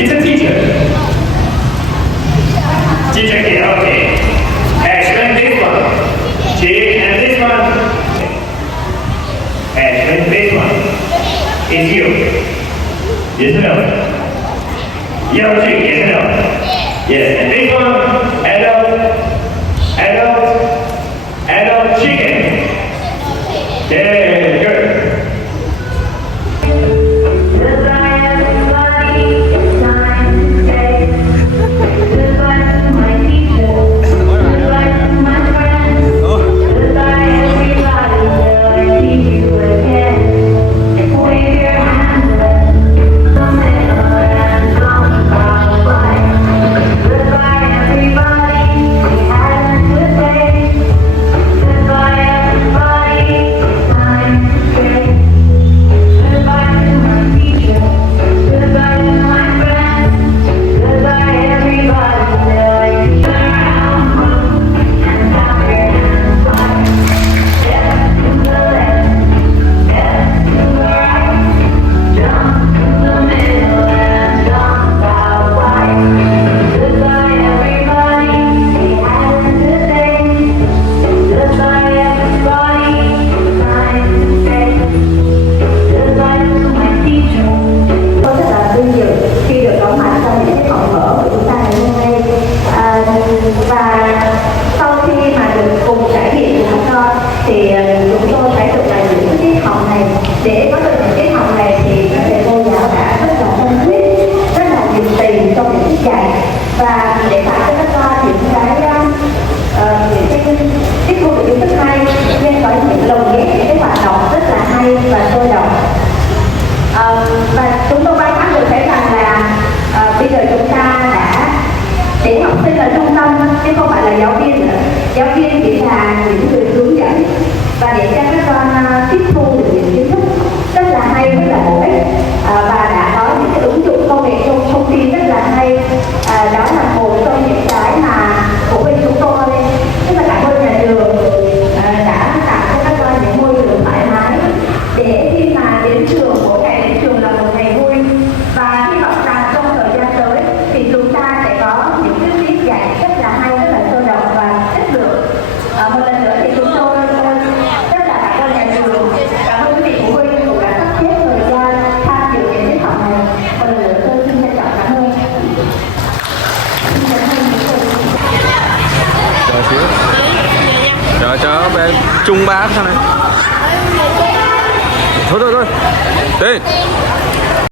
It's a teacher. Teacher here, okay. Explain this one. Chick and this one. Explain this one. It's you. Yes or no? Yellow chick, yes or no? Yes. And this one, adult chicken. Yeah, good. Để có được những tiết học này thì các thầy cô giáo đã rất là tâm huyết, rất là nhiệt tình trong những tiết dạy, và để tạo cho các con những cái tiết môn nội dung rất hay, nên có những lồng ghép những cái hoạt động rất là hay và sôi động. Và chúng tôi may mắn được thấy rằng là bây giờ chúng ta đã để học sinh là trung tâm chứ không phải là giáo viên nữa. Giáo viên chỉ là những người hướng dẫn và để cho các con tiếp thu được những kiến thức rất là hay, rất là bổ ích, và đã có những cái ứng dụng công nghệ trong thông tin rất là hay. Đó là một trong những cái mà phụ huynh chúng tôi rất là cảm ơn nhà trường đã tạo cho các con những môi trường thoải mái để khi mà đến trường, mỗi ngày đến trường là một ngày vui, và hy vọng rằng trong thời gian tới thì chúng ta sẽ có những cái tiết dạy rất là hay, rất là sôi động và chất lượng. Một lần nữa thì chúng tôi rất là cảm ơn nhà trường, cảm ơn quý vị phụ huynh cũng đã sắp xếp thời gian tham dự những tiết học này. Một lần nữa tôi xin trân trọng cảm ơn. Chờ xíu. Chờ bé chung bá sao này. Thôi. Đi.